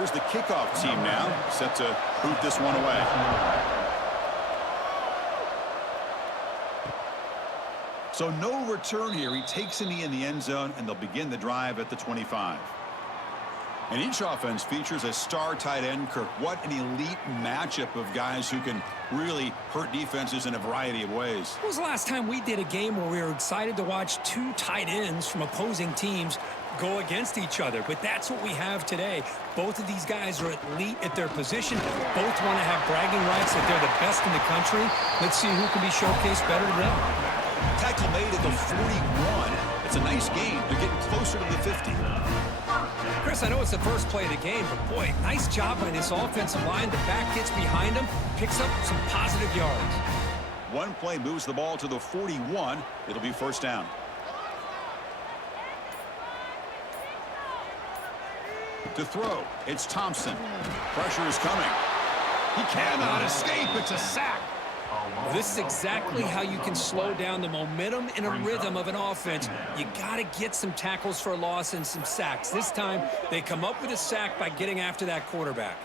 Here's the kickoff team now, set to boot this one away. So no return here. He takes a knee in the end zone, and they'll begin the drive at the 25. And each offense features a star tight end, Kirk. What an elite matchup of guys who can really hurt defenses in a variety of ways. When was the last time we did a game where we were excited to watch two tight ends from opposing teams go against each other? But that's what we have today. Both of these guys are elite at their position. Both want to have bragging rights that they're the best in the country. Let's see who can be showcased better today. Tackle made at the 41. It's a nice game. They're getting closer to the 50. Chris, I know it's the first play of the game, but boy, nice job by this offensive line. The back gets behind him, picks up some positive yards. One play moves the ball to the 41. It'll be first down. To throw, it's Thompson. Pressure is coming. He cannot escape. It's a sack. Well, this is exactly how you can slow down the momentum and a rhythm of an offense. You got to get some tackles for a loss and some sacks. This time, they come up with a sack by getting after that quarterback.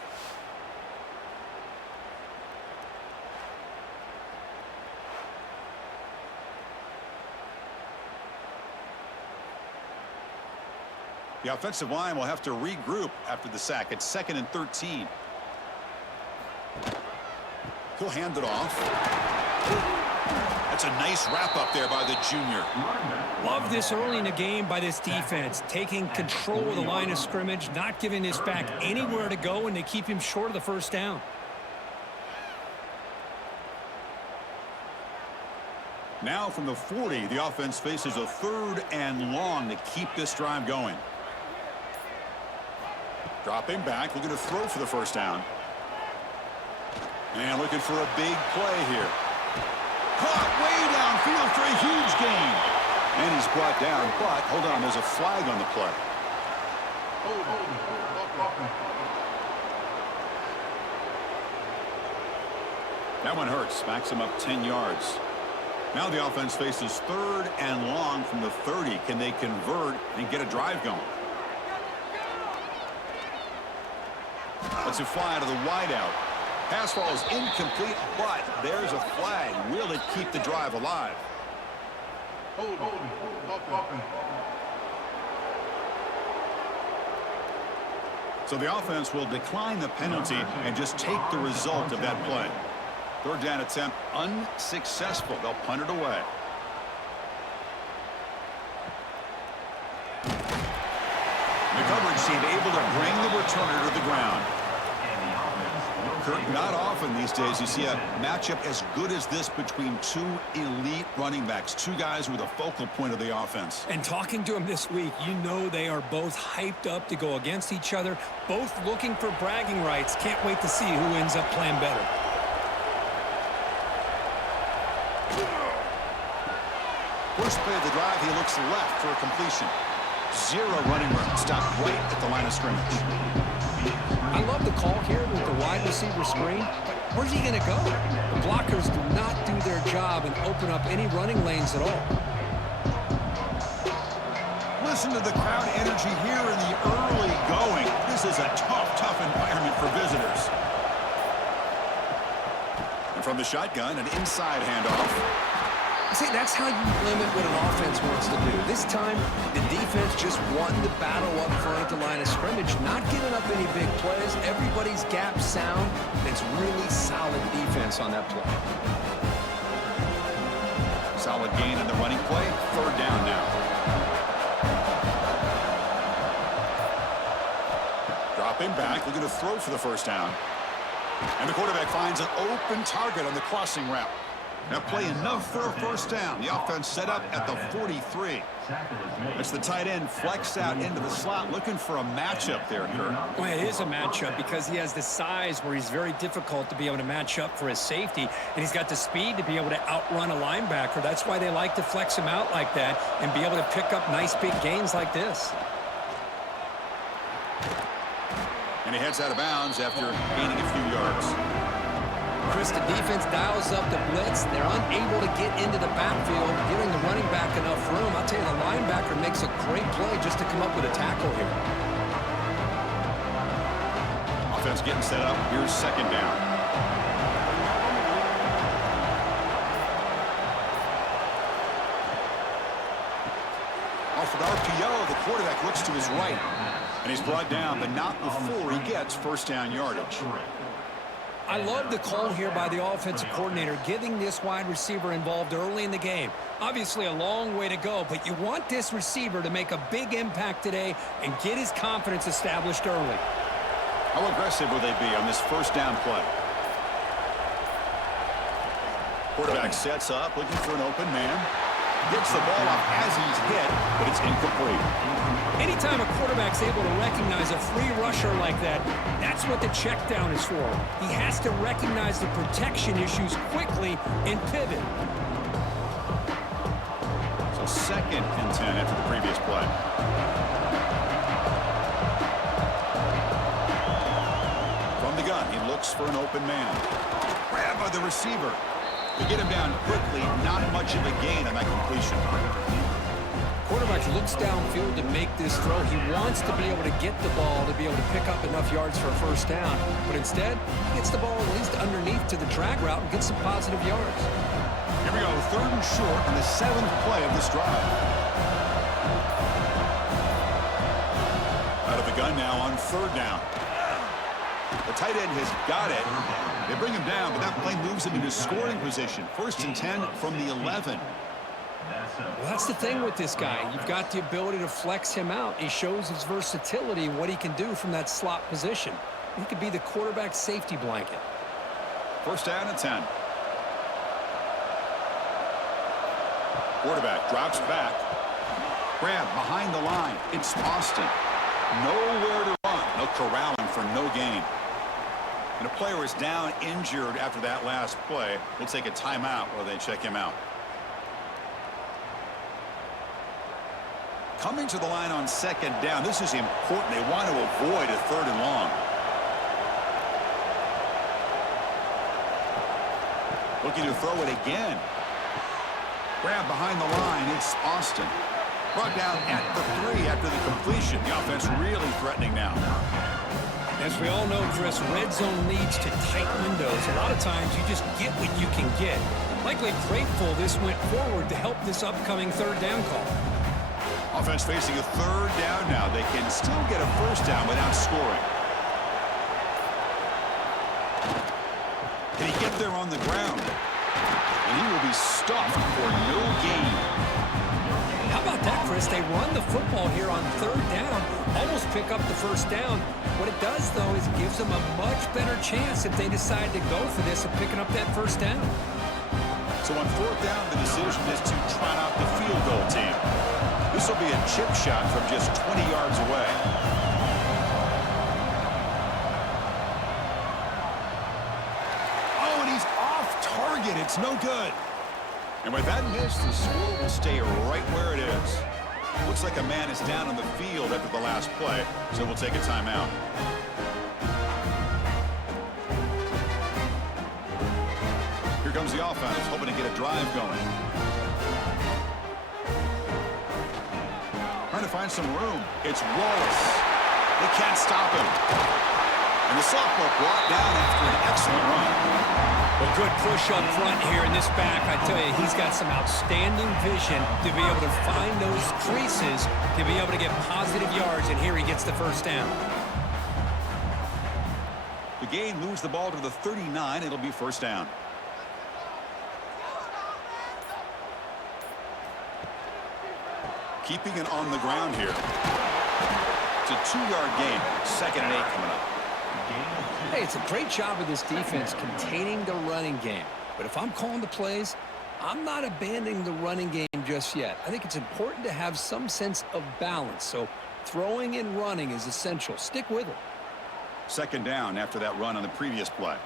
The offensive line will have to regroup after the sack. It's 2nd and 13. He'll hand it off. That's a nice wrap-up there by the junior. Love this early in the game by this defense, taking control of the line of scrimmage, not giving this back anywhere to go, and they keep him short of the first down. Now from the 40, the offense faces a 3rd and long to keep this drive going. Dropping back, looking to throw for the first down. And looking for a big play here. Caught way downfield for a huge gain. And he's brought down, but hold on, there's a flag on the play. That one hurts, backs him up 10 yards. Now the offense faces 3rd and long from the 30. Can they convert and get a drive going? Let's it fly to the wideout. Pass ball is incomplete, but there's a flag. Will it keep the drive alive? So the offense will decline the penalty and just take the result of that play. 3rd down attempt unsuccessful. They'll punt it away. The coverage team able to bring the returner to the ground. Kirk, not often these days you see a matchup as good as this between two elite running backs, two guys with a focal point of the offense. And talking to them this week, you know they are both hyped up to go against each other, both looking for bragging rights. Can't wait to see who ends up playing better. First play of the drive, he looks left for a completion. 0 running room, stopped right at the line of scrimmage. I love the call here with the wide receiver screen, but where's he going to go? The blockers do not do their job and open up any running lanes at all. Listen to the crowd energy here in the early going. This is a tough environment for visitors. And from the shotgun, an inside handoff. See, that's how you limit what an offense wants to do. This time, the defense just won the battle up front at the line of scrimmage, not giving up any big plays. Everybody's gap sound. It's really solid defense on that play. Solid gain on the running play. 3rd down now. Dropping back, looking to throw for the first down. And the quarterback finds an open target on the crossing route. Now play enough for a first down. The offense set up at the 43. It's the tight end flexed out into the slot, looking for a matchup there, Kirk. Well, it is a matchup because he has the size where he's very difficult to be able to match up for his safety, and he's got the speed to be able to outrun a linebacker. That's why they like to flex him out like that and be able to pick up nice big gains like this. And he heads out of bounds after gaining a few yards. Chris, the defense dials up the blitz. They're unable to get into the backfield, giving the running back enough room. I'll tell you, the linebacker makes a great play just to come up with a tackle here. Offense getting set up. Here's second down. Off an RPO, the quarterback looks to his right. And he's brought down, but not before he gets first down yardage. I love the call here by the offensive coordinator, getting this wide receiver involved early in the game. Obviously a long way to go, but you want this receiver to make a big impact today and get his confidence established early. How aggressive will they be on this first down play? Quarterback sets up, looking for an open man. Gets the ball off as he's hit, but it's incomplete. Anytime a quarterback's able to recognize a free rusher like that, that's what the check down is for. He has to recognize the protection issues quickly and pivot. So 2nd and 10 after the previous play. From the gun, he looks for an open man. Grab by the receiver. They get him down quickly, not much of a gain on that completion. Quarterback looks downfield to make this throw. He wants to be able to get the ball to be able to pick up enough yards for a first down. But instead, he gets the ball at least underneath to the drag route and gets some positive yards. Here we go, 3rd and short on the 7th play of this drive. Out of the gun now on 3rd down. The tight end has got it. They bring him down, but that play moves him into scoring position. 1st and 10 from the 11. Well, that's the thing with this guy. You've got the ability to flex him out. He shows his versatility, what he can do from that slot position. He could be the quarterback safety blanket. 1st down and 10. Quarterback drops back. Grab behind the line. It's Austin. Nowhere to run. No corralling for no gain. And a player is down injured after that last play. We'll take a timeout while they check him out. Coming to the line on 2nd down. This is important. They want to avoid a 3rd and long. Looking to throw it again. Grab behind the line. It's Austin. Brought down at the 3 after the completion. The offense really threatening now. As we all know, Chris, red zone leads to tight windows. A lot of times you just get what you can get. Likely grateful this went forward to help this upcoming 3rd down call. Offense facing a 3rd down now. They can still get a first down without scoring. Can he get there on the ground? And he will be stopped for no gain. How about that, Chris? They run the football here on 3rd down, almost pick up the first down. What it does, though, is it gives them a much better chance if they decide to go for this of picking up that first down. So on 4th down, the decision is to trot out the field goal team. This will be a chip shot from just 20 yards away. Oh, and he's off target. It's no good. And with that miss, the score will stay right where it is. Looks like a man is down on the field after the last play, so we'll take a timeout. Here comes the offense, hoping to get a drive going. Trying to find some room. It's Wallace. They can't stop him. And the sophomore brought down after an excellent run. Well, good push up front here in this back. I tell you, he's got some outstanding vision to be able to find those creases, to be able to get positive yards, and here he gets the first down. The gain moves the ball to the 39. It'll be first down. Keeping it on the ground here. It's a 2-yard gain. 2nd and 8 coming up. Hey, it's a great job of this defense containing the running game. But if I'm calling the plays, I'm not abandoning the running game just yet. I think it's important to have some sense of balance. So throwing and running is essential. Stick with it. 2nd down after that run on the previous play.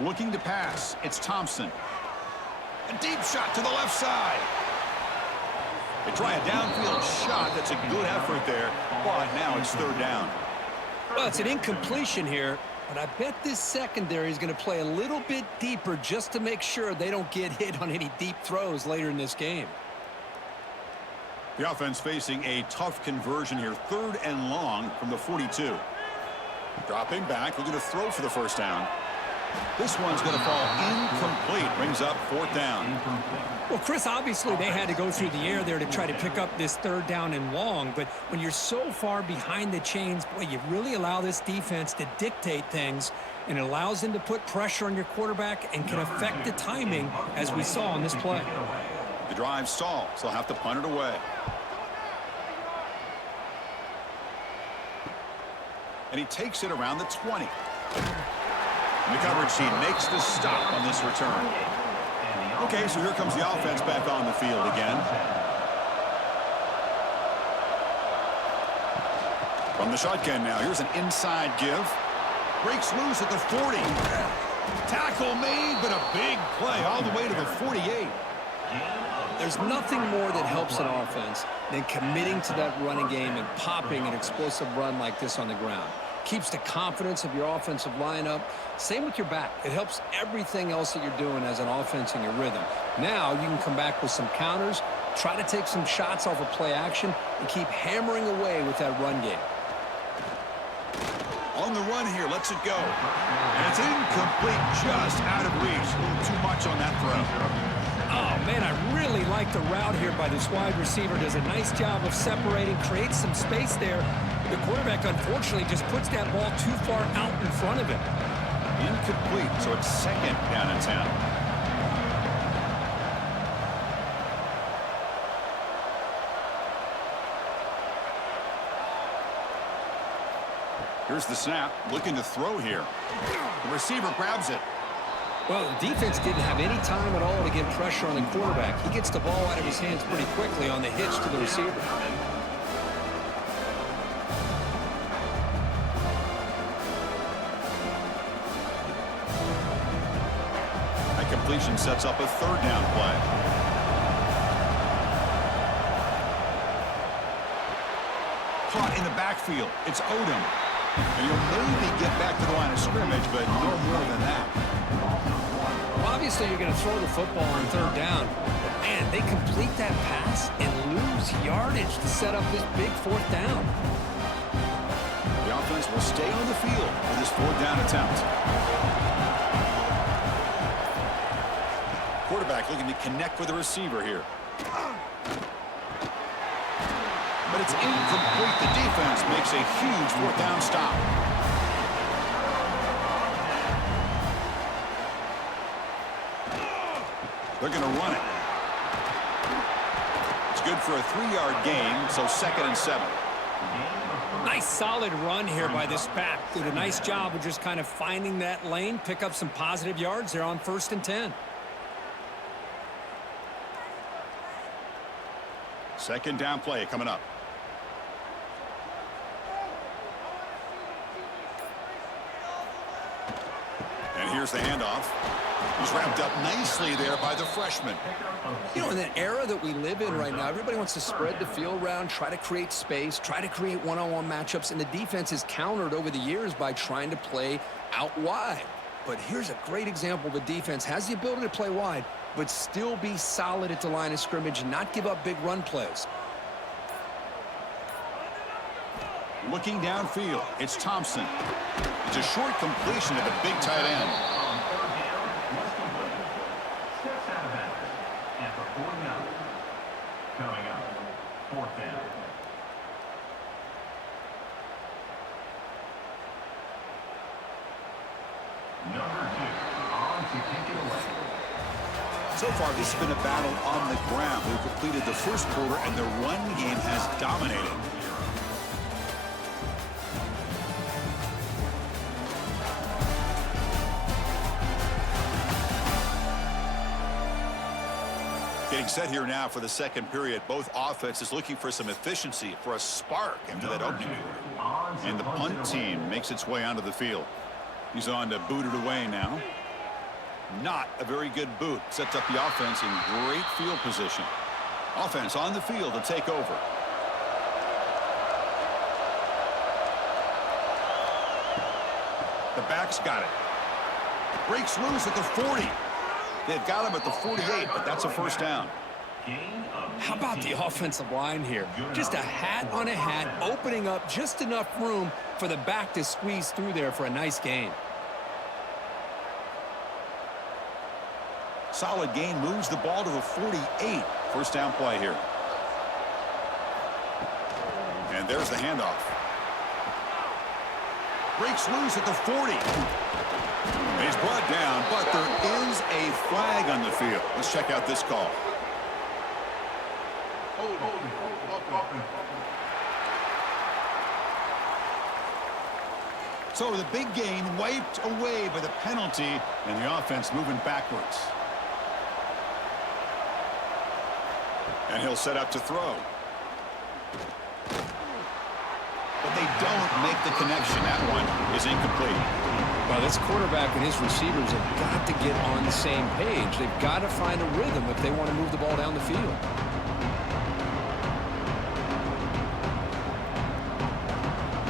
Looking to pass. It's Thompson. A deep shot to the left side. They try a downfield shot. That's a good effort there. But now it's 3rd down. Well, it's an incompletion here, but I bet this secondary is going to play a little bit deeper just to make sure they don't get hit on any deep throws later in this game. The offense facing a tough conversion here. 3rd and long from the 42. Dropping back, looking to throw for the first down. This one's going to fall incomplete. Brings up 4th down. Well, Chris, obviously they had to go through the air there to try to pick up this 3rd down and long. But when you're so far behind the chains, boy, you really allow this defense to dictate things. And it allows them to put pressure on your quarterback and can affect the timing, as we saw on this play. The drive stalls. They'll have to punt it away. And he takes it around the 20. And the coverage team makes the stop on this return. Okay, so here comes the offense back on the field again. From the shotgun now, here's an inside give. Breaks loose at the 40. Tackle made, but a big play all the way to the 48. There's nothing more that helps an offense than committing to that running game and popping an explosive run like this on the ground. Keeps the confidence of your offensive lineup. Same with your back. It helps everything else that you're doing as an offense in your rhythm. Now you can come back with some counters, try to take some shots off of play action, and keep hammering away with that run game. On the run here, lets it go. And it's incomplete, just out of reach. A little too much on that throw. Oh, man, I really like the route here by this wide receiver. Does a nice job of separating, creates some space there. The quarterback, unfortunately, just puts that ball too far out in front of him. Incomplete, so it's 2nd down and 10. Here's the snap, looking to throw here. The receiver grabs it. Well, the defense didn't have any time at all to get pressure on the quarterback. He gets the ball out of his hands pretty quickly on the hitch to the receiver. That completion sets up a 3rd down play. Caught in the backfield. It's Odom. And he'll maybe get back to the line of scrimmage, but no more than that. Well, obviously, you're going to throw the football on 3rd down. But, man, they complete that pass and lose yardage to set up this big 4th down. The offense will stay on the field for this 4th down attempt. Quarterback looking to connect with the receiver here. But it's incomplete. The defense makes a huge 4th down stop. They're going to run it. It's good for a 3-yard gain, so 2nd and 7. Nice solid run here by this back. Did a nice job of just kind of finding that lane, pick up some positive yards there on 1st and 10. 2nd down play coming up. And here's the handoff. He's wrapped up nicely there by the freshman. You know, in that era that we live in right now, everybody wants to spread the field around, try to create space, try to create one-on-one matchups, and the defense is countered over the years by trying to play out wide. But here's a great example. The defense has the ability to play wide, but still be solid at the line of scrimmage and not give up big run plays. Looking downfield, it's Thompson. It's a short completion to the big tight end. Coming up, 4th down. Number 2, on to kick it away. So far, this has been a battle on the ground. We've completed the first quarter, and the run game has dominated. Getting set here now for the 2nd period. Both offenses looking for some efficiency, for a spark after that opening quarter. And the punt team makes its way onto the field. He's on to boot it away now. Not a very good boot. Sets up the offense in great field position. Offense on the field to take over. The back's got it. Breaks loose at the 40. They've got him at the 48, but that's a 1st down. Gain of How about the offensive line here? Just a hat on a hat, opening up just enough room for the back to squeeze through there for a nice gain. Solid gain moves the ball to the 48. First down play here. And there's the handoff. Breaks loose at the 40. He's brought down, but there is a flag on the field. Let's check out this call. So the big gain wiped away by the penalty, and the offense moving backwards. And he'll set up to throw. But they don't make the connection. That one is incomplete. Well, this quarterback and his receivers have got to get on the same page. They've got to find a rhythm if they want to move the ball down the field.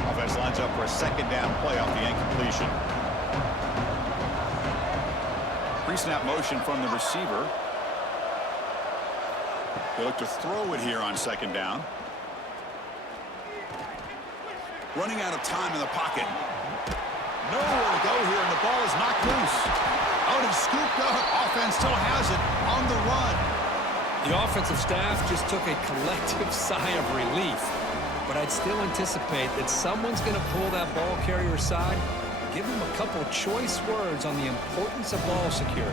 Offense lines up for a second down play off the incompletion. Pre-snap motion from the receiver. They look to throw it here on second down. Running out of time in the pocket. Nowhere to go here, and the ball is knocked loose. Out and scooped up. Offense still has it on the run. The offensive staff just took a collective sigh of relief. But I'd still anticipate that someone's going to pull that ball carrier aside, give him a couple choice words on the importance of ball security.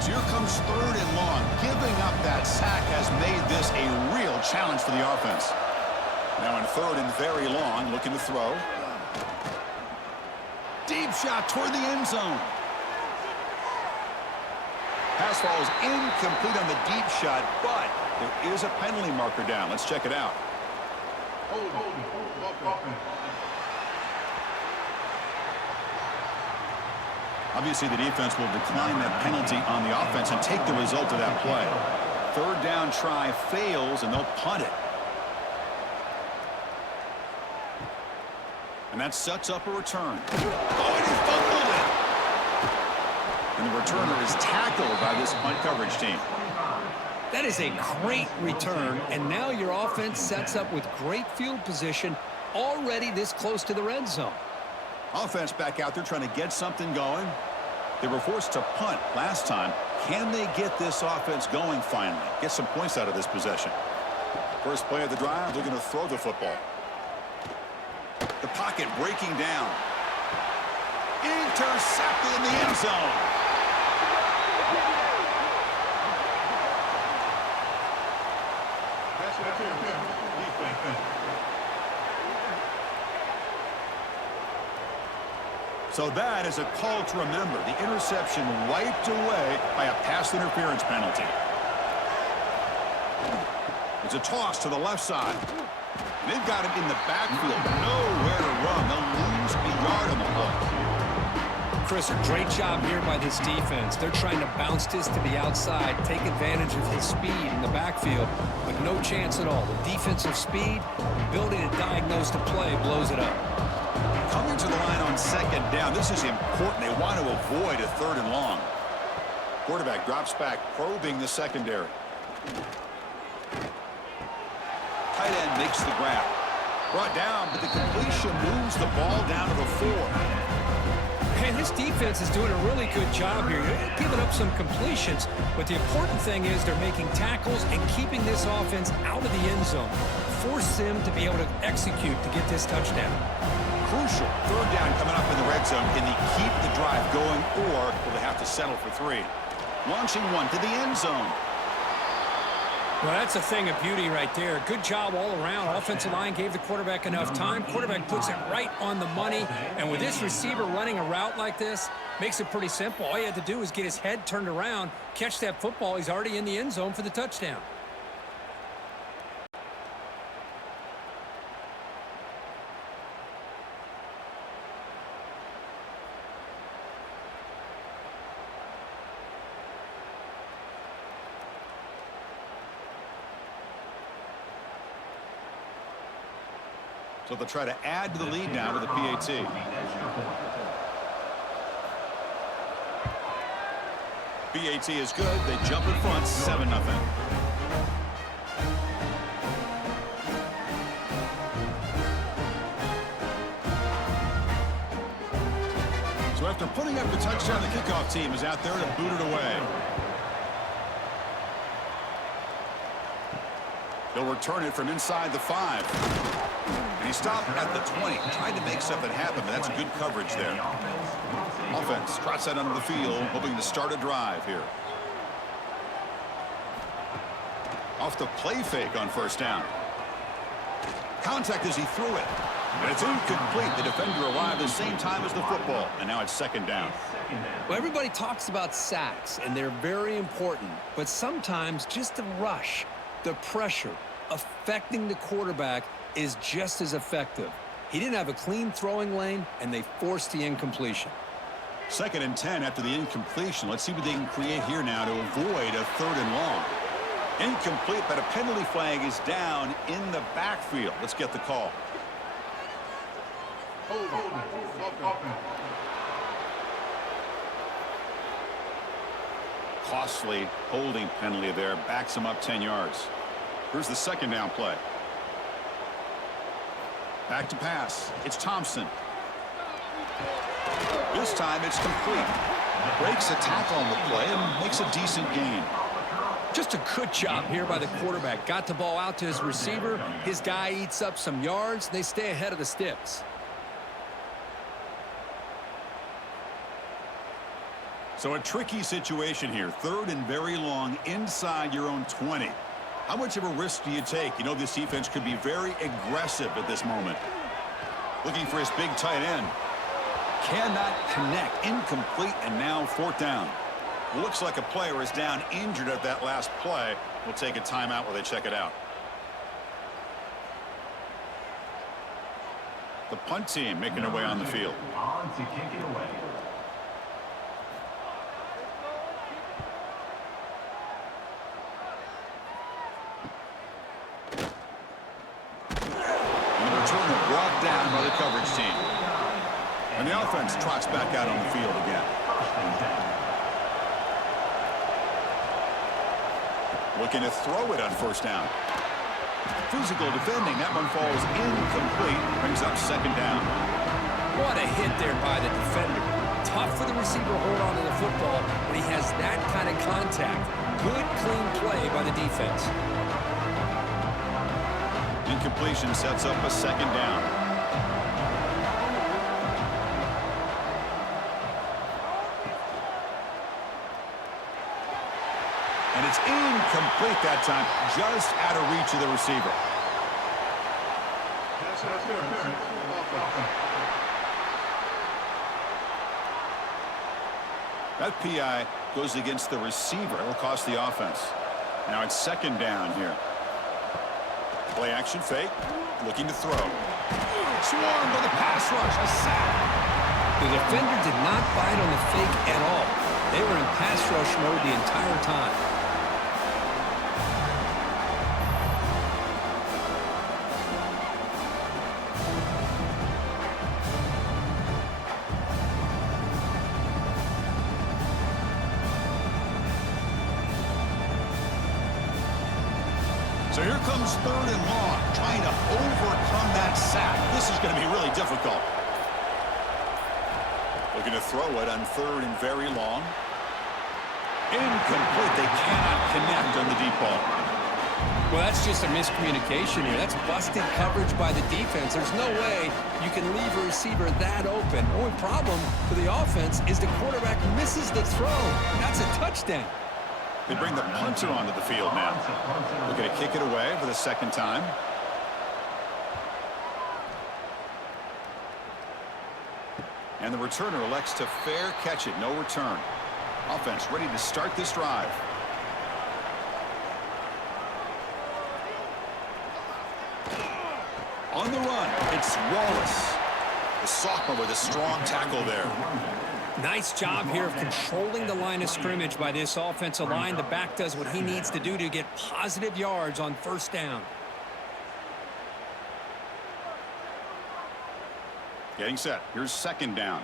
So here comes third and long. Giving up that sack has made this a real challenge for the offense. Now in third and very long, looking to throw. Deep shot toward the end zone. Pass falls incomplete on the deep shot, but there is a penalty marker down. Let's check it out. Obviously, the defense will decline that penalty on the offense and take the result of that play. Third down try fails, and they'll punt it. And that sets up a return. Oh, and he fumbled it. And the returner is tackled by this punt coverage team. That is a great return, and now your offense sets up with great field position already this close to the red zone. Offense back out there trying to get something going. They were forced to punt last time. Can they get this offense going finally? Get some points out of this possession. First play of the drive, they're going to throw the football. The pocket breaking down. Intercepted in the end zone. So that is a call to remember. The interception wiped away by a pass interference penalty. It's a toss to the left side. They've got him in the backfield. Nowhere to run. They'll lose a yard on the play. Chris, a great job here by this defense. They're trying to bounce this to the outside, take advantage of his speed in the backfield, but no chance at all. The defensive speed, ability to diagnose the play, blows it up. Coming to the line on second down. This is important. They want to avoid a third and long. Quarterback drops back, probing the secondary. Tight end makes the grab. Brought down, but the completion moves the ball down to the 4. Man, this defense is doing a really good job here. They're giving up some completions, but the important thing is they're making tackles and keeping this offense out of the end zone. Force them to be able to execute to get this touchdown. Crucial. Third down coming up in the red zone. Can they keep the drive going, or will they have to settle for 3? Launching one to the end zone. Well, that's a thing of beauty right there. Good job all around. Offensive line gave the quarterback enough time. Quarterback puts it right on the money. And with this receiver running a route like this, makes it pretty simple. All you had to do is get his head turned around, catch that football. He's already in the end zone for the touchdown. So they'll try to add to the lead now with a PAT. PAT is good. They jump in front, 7-0. So after putting up the touchdown, the kickoff team is out there to boot it away. They'll return it from inside the 5. And he stopped at the 20. Tried to make something happen, but that's good coverage there. Offense trots that under the field, hoping to start a drive here. Off the play fake on first down. Contact as he threw it. And it's incomplete. The defender arrived at the same time as the football. And now it's second down. Well, everybody talks about sacks, and they're very important. But sometimes just the rush, the pressure, affecting the quarterback is just as effective. He didn't have a clean throwing lane, and they forced the incompletion. 2nd and 10 after the incompletion. Let's see what they can create here now to avoid a 3rd and long. Incomplete, but a penalty flag is down in the backfield. Let's get the call. Costly holding penalty there. Backs him up 10 yards. Here's the 2nd down play. Back to pass. It's Thompson. This time it's complete. Breaks a tackle on the play and makes a decent gain. Just a good job here by the quarterback. Got the ball out to his receiver. His guy eats up some yards. They stay ahead of the sticks. So a tricky situation here. 3rd and very long inside your own 20. How much of a risk do you take? You know this defense could be very aggressive at this moment. Looking for his big tight end. Cannot connect. Incomplete, and now 4th down. Looks like a player is down injured at that last play. We'll take a timeout while they check it out. The punt team making their way on the field. On to kick it away. And the returner brought down by the coverage team. And the offense trots back out on the field again. Looking to throw it on first down. Physical defending. That one falls incomplete. Brings up 2nd down. What a hit there by the defender. Tough for the receiver to hold on to the football when he has that kind of contact. Good, clean play by the defense. Incompletion sets up a 2nd down. And it's incomplete that time, just out of reach of the receiver. That PI goes against the receiver. It will cost the offense. Now it's 2nd down here. Play action fake. Looking to throw. Swarmed by the pass rush. A sack. The defender did not bite on the fake at all. They were in pass rush mode the entire time. So here comes 3rd and long, trying to overcome that sack. This is going to be really difficult. Looking to throw it on 3rd and very long. Incomplete. They cannot connect on the deep ball. Well, that's just a miscommunication here. That's busted coverage by the defense. There's no way you can leave a receiver that open. The only problem for the offense is the quarterback misses the throw. That's a touchdown. They bring the punter onto the field now. Looking to kick it away for the 2nd time. And the returner elects to fair catch it. No return. Offense ready to start this drive. On the run, it's Wallace. The sophomore with a strong tackle there. Nice job here of controlling the line of scrimmage by this offensive line. The back does what he needs to do to get positive yards on first down. Getting set. Here's second down.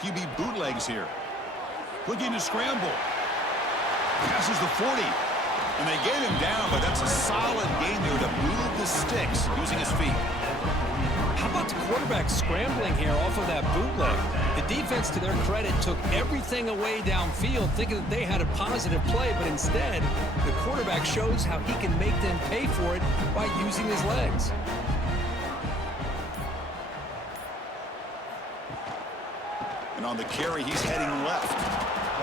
QB bootlegs here. Looking to scramble. Passes the 40. And they get him down, but that's a solid gain there to move the sticks using his feet. How about the quarterback scrambling here off of that bootleg? The defense, to their credit, took everything away downfield, thinking that they had a positive play, but instead, the quarterback shows how he can make them pay for it by using his legs. And on the carry, he's heading left.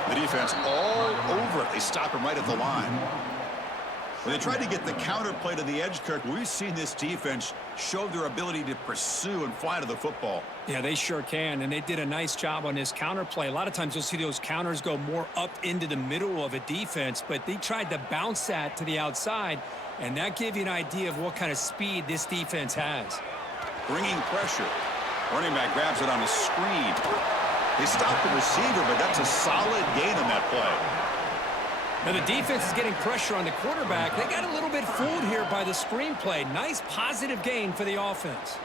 The defense all over it. They stop him right at the line. When they tried to get the counter play to the edge, Kirk, we've seen this defense show their ability to pursue and fly to the football. Yeah, they sure can, and they did a nice job on this counter play. A lot of times you'll see those counters go more up into the middle of a defense, but they tried to bounce that to the outside, and that gave you an idea of what kind of speed this defense has. Bringing pressure. Running back grabs it on the screen. They stopped the receiver, but that's a solid gain on that play. Now the defense is getting pressure on the quarterback. They got a little bit fooled here by the screenplay. Nice positive gain for the offense.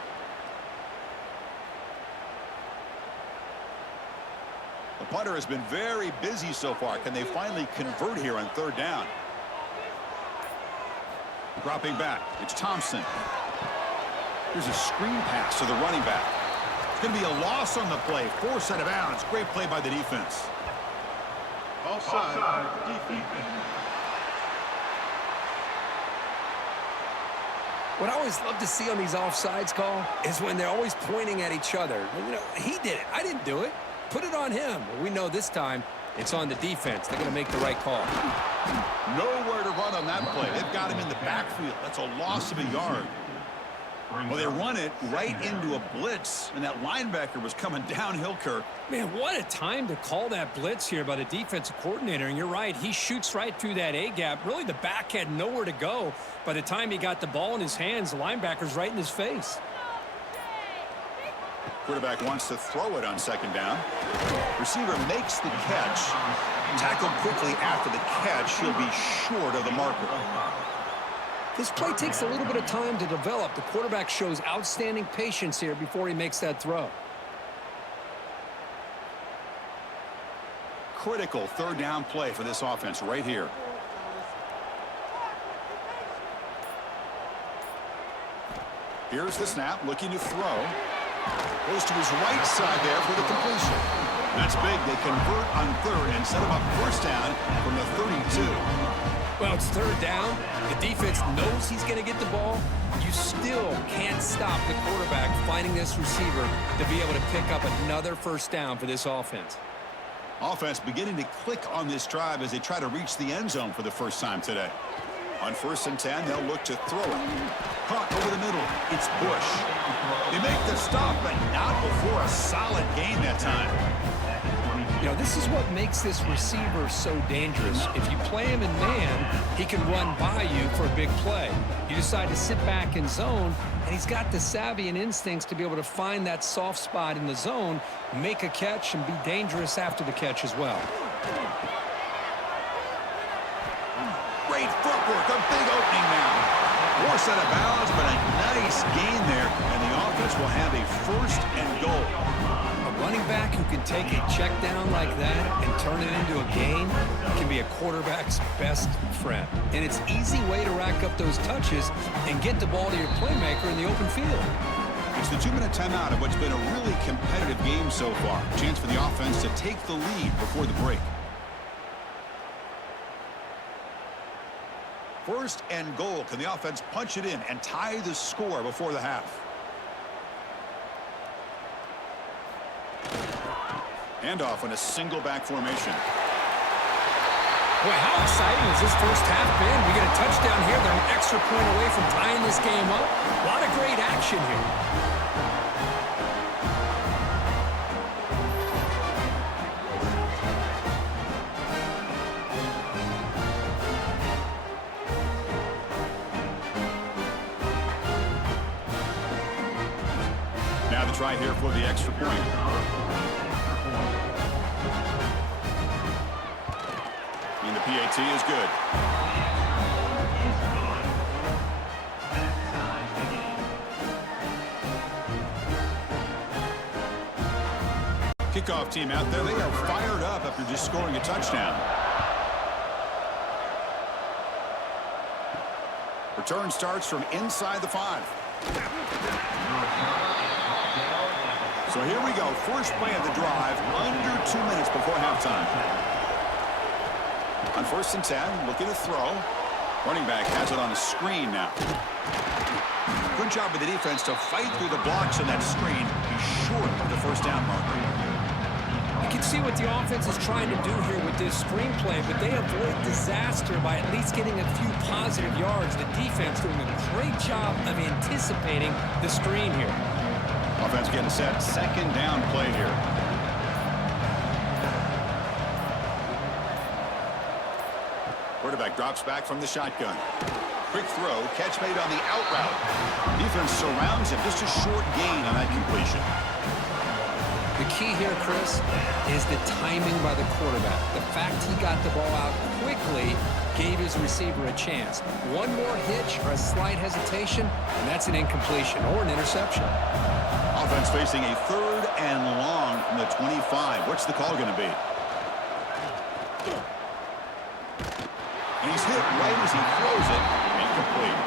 The punter has been very busy so far. Can they finally convert here on third down? Dropping back. It's Thompson. Here's a screen pass to the running back. It's going to be a loss on the play. Forced out of bounds. Great play by the defense. Offside. Defense. What I always love to see on these offsides call is when they're always pointing at each other. You know, he did it. I didn't do it. Put it on him. Well, we know this time it's on the defense. They're going to make the right call. Nowhere to run on that play. They've got him in the backfield. That's a loss of a yard. Well, they run it right into a blitz, and that linebacker was coming downhill, Kirk. Man, what a time to call that blitz here by the defensive coordinator. And you're right, he shoots right through that A-gap. Really, the back had nowhere to go. By the time he got the ball in his hands, the linebacker's right in his face. Quarterback wants to throw it on second down. Receiver makes the catch. Tackled quickly after the catch. He'll be short of the marker. This play takes a little bit of time to develop. The quarterback shows outstanding patience here before he makes that throw. Critical third down play for this offense right here. Here's the snap, looking to throw. Goes to his right side there for the completion. That's big. They convert on third and set him up first down from the 32. Well, it's third down. The defense knows he's going to get the ball. You still can't stop the quarterback finding this receiver to be able to pick up another first down for this offense. Offense beginning to click on this drive as they try to reach the end zone for the first time today. On 1st and 10, they'll look to throw it. Caught over the middle. It's Bush. They make the stop, but not before a solid gain that time. You know, this is what makes this receiver so dangerous. If you play him in man, he can run by you for a big play. You decide to sit back in zone, and he's got the savvy and instincts to be able to find that soft spot in the zone, make a catch, and be dangerous after the catch as well. Great footwork, a big opening now. Forced out of bounds, but a nice gain there, and the offense will have a 1st and goal. A running back who can take a check down like that and turn it into a gain can be a quarterback's best friend. And it's an easy way to rack up those touches and get the ball to your playmaker in the open field. It's the 2-minute timeout of what's been a really competitive game so far. Chance for the offense to take the lead before the break. 1st and goal. Can the offense punch it in and tie the score before the half? Handoff in a single back formation. Boy, how exciting has this first half been? We get a touchdown here. They're an extra point away from tying this game up. A lot of great action here. Now the try here for the extra point. And the PAT is good. Kickoff team out there. They are fired up after just scoring a touchdown. Return starts from inside the 5. So here we go. First play of the drive, under 2 minutes before halftime. On 1st and 10, looking to throw. Running back has it on a screen now. Good job with the defense to fight through the blocks in that screen. He's short of the first down marker. You can see what the offense is trying to do here with this screenplay, but they avoid disaster by at least getting a few positive yards. The defense doing a great job of anticipating the screen here. Offense getting set. Second down play here. Quarterback drops back from the shotgun. Quick throw. Catch made on the out route. Defense surrounds him. Just a short gain on that completion. The key here, Chris, is the timing by the quarterback. The fact he got the ball out quickly gave his receiver a chance. One more hitch or a slight hesitation, and that's an incompletion or an interception. Offense facing a 3rd and long from the 25. What's the call going to be? And he's hit right as he throws it. Incomplete.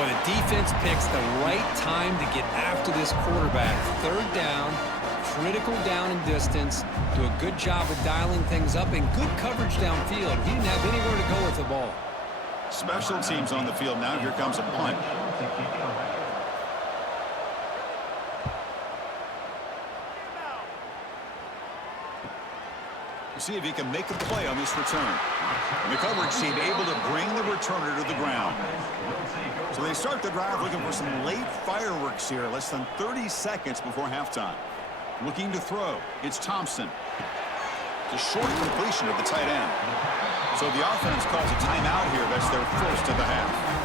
Well, the defense picks the right time to get after this quarterback. 3rd down. Critical down and distance. Do a good job of dialing things up and good coverage downfield. He didn't have anywhere to go with the ball. Special teams on the field now. Here comes a punt. We'll see if he can make a play on this return. And the coverage team able to bring the returner to the ground. So they start the drive looking for some late fireworks here. Less than 30 seconds before halftime. Looking to throw. It's Thompson. It's a short completion of the tight end. So the offense calls a timeout here. That's their first of the half.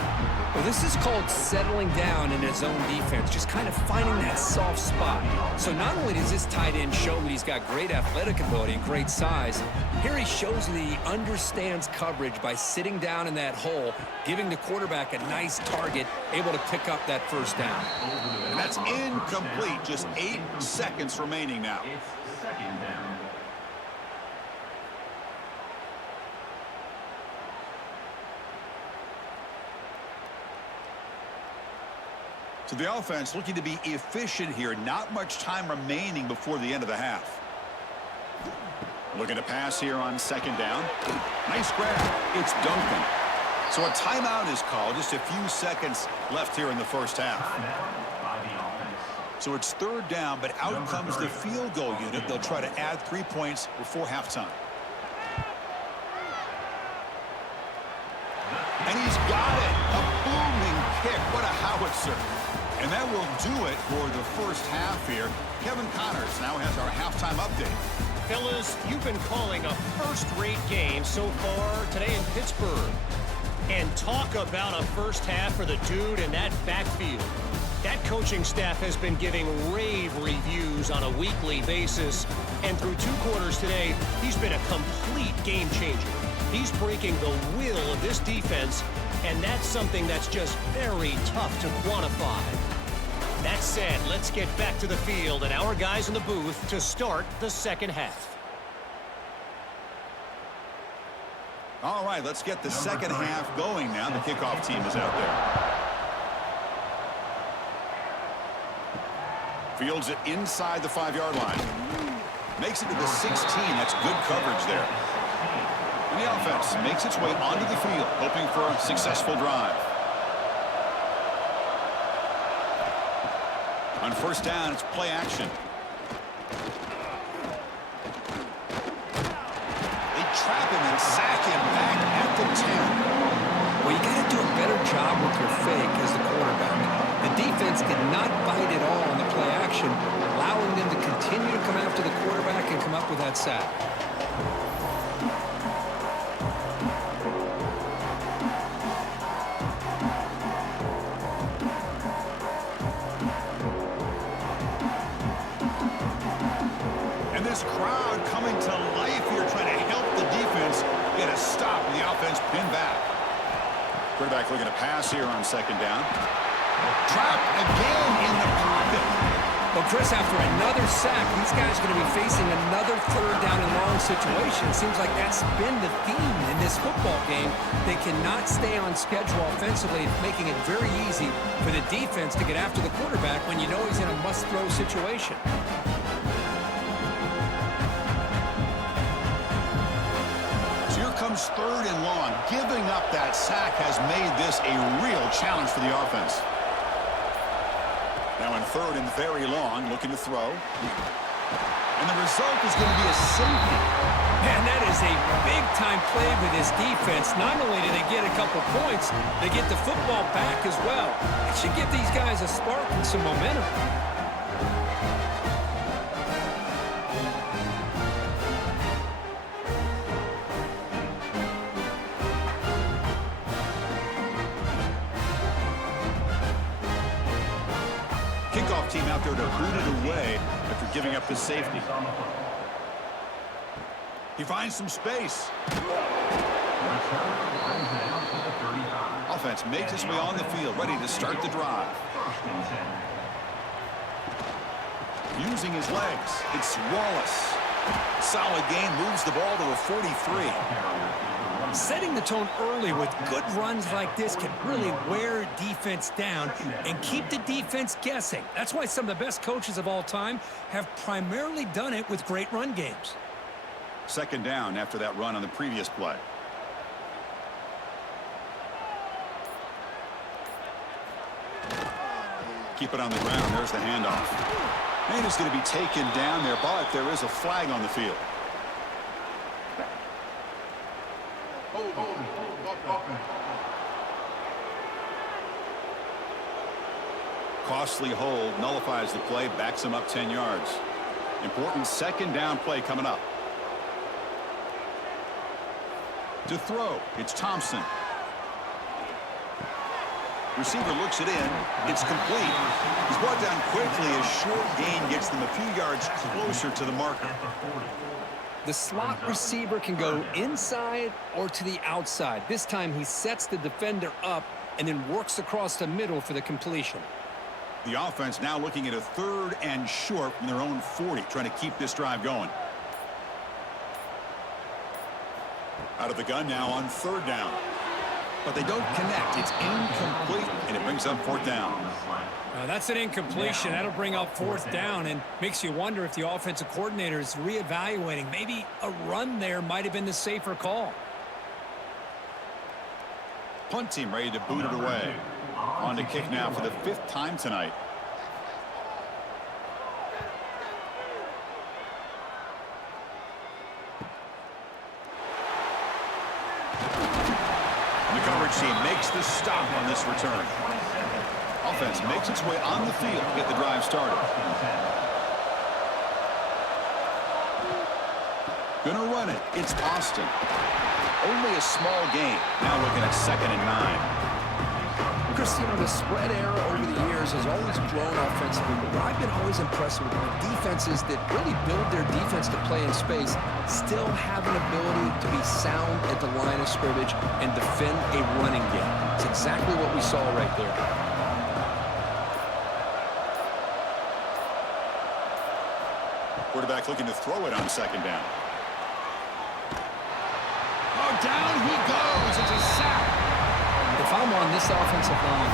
Well, this is called settling down in his own defense, just kind of finding that soft spot. So not only does this tight end show that he's got great athletic ability and great size, here he shows that he understands coverage by sitting down in that hole, giving the quarterback a nice target, able to pick up that first down. And that's incomplete. Just 8 seconds remaining now. It's 2nd down. So the offense looking to be efficient here. Not much time remaining before the end of the half. Looking to pass here on 2nd down. Nice grab. It's Duncan. So a timeout is called. Just a few seconds left here in the first half. So it's 3rd down, but out comes the field goal unit. They'll try to add 3 points before halftime. And he's got it. A booming kick. What a howitzer. And that will do it for the first half here. Kevin Connors now has our halftime update. Fellas, you've been calling a first-rate game so far today in Pittsburgh. And talk about a first half for the dude in that backfield. That coaching staff has been giving rave reviews on a weekly basis. And through 2 quarters today, he's been a complete game changer. He's breaking the will of this defense, and that's something that's just very tough to quantify. That said, let's get back to the field and our guys in the booth to start the second half. All right, let's get the second half going now. The kickoff team is out there. Fields it inside the 5-yard line. Makes it to the 16. That's good coverage there. And the offense makes its way onto the field, hoping for a successful drive. On 1st down, it's play action. They trap him and sack him back at the 10. Well, you got to do a better job with your fake as the quarterback. The defense did not bite at all on the play action, allowing them to continue to come after the quarterback and come up with that sack. This crowd coming to life here, trying to help the defense get a stop and the offense pinned back. Quarterback looking to pass here on 2nd down. Trapped again in the pocket. Well, Well, Chris, after another sack, these guys are going to be facing another third down and long situation. It seems like that's been the theme in this football game. They cannot stay on schedule offensively, making it very easy for the defense to get after the quarterback when you know he's in a must-throw situation. So here comes third and long. Giving up that sack has made this a real challenge for the offense. Now in third and very long, looking to throw. And the result is going to be a safety. Man, that is a big-time play with this defense. Not only do they get a couple points, they get the football back as well. It should give these guys a spark and some momentum. Kickoff team out there to boot it away after giving up the safety. He finds some space. Offense makes its way on the field, ready to start the drive. Using his legs, it's Wallace. Solid gain, moves the ball to a 43. Setting the tone early with good runs like this can really wear defense down and keep the defense guessing. That's why some of the best coaches of all time have primarily done it with great run games. Second down after that run on the previous play. Keep it on the ground. There's the handoff. And it's going to be taken down there, but there is a flag on the field. Costly hold, nullifies the play, backs him up 10 yards. Important second down play coming up. To throw, it's Thompson. Receiver looks it in. It's complete. He's brought down quickly as short gain gets them a few yards closer to the marker. The slot receiver can go inside or to the outside. This time he sets the defender up and then works across the middle for the completion. The offense now looking at a third and short from their own 40, trying to keep this drive going. Out of the gun now on third down. But they don't connect. It's incomplete, and it brings up fourth down. That's an incompletion. That'll bring up fourth down and makes you wonder if the offensive coordinator is reevaluating. Maybe a run there might have been the safer call. Punt team ready to boot it away. On to kick now for the 5th time tonight. The coverage team makes the stop on this return. Offense makes its way on the field to get the drive started. Gonna run it. It's Austin. Only a small gain. Now looking at 2nd and 9. Chris, you know, the spread era over the years has always grown offensively, but what I've been always impressed with defenses that really build their defense to play in space still have an ability to be sound at the line of scrimmage and defend a running game. It's exactly what we saw right there. Quarterback looking to throw it on 2nd down. Oh, down he goes. It's a sack. If I'm on this offensive line,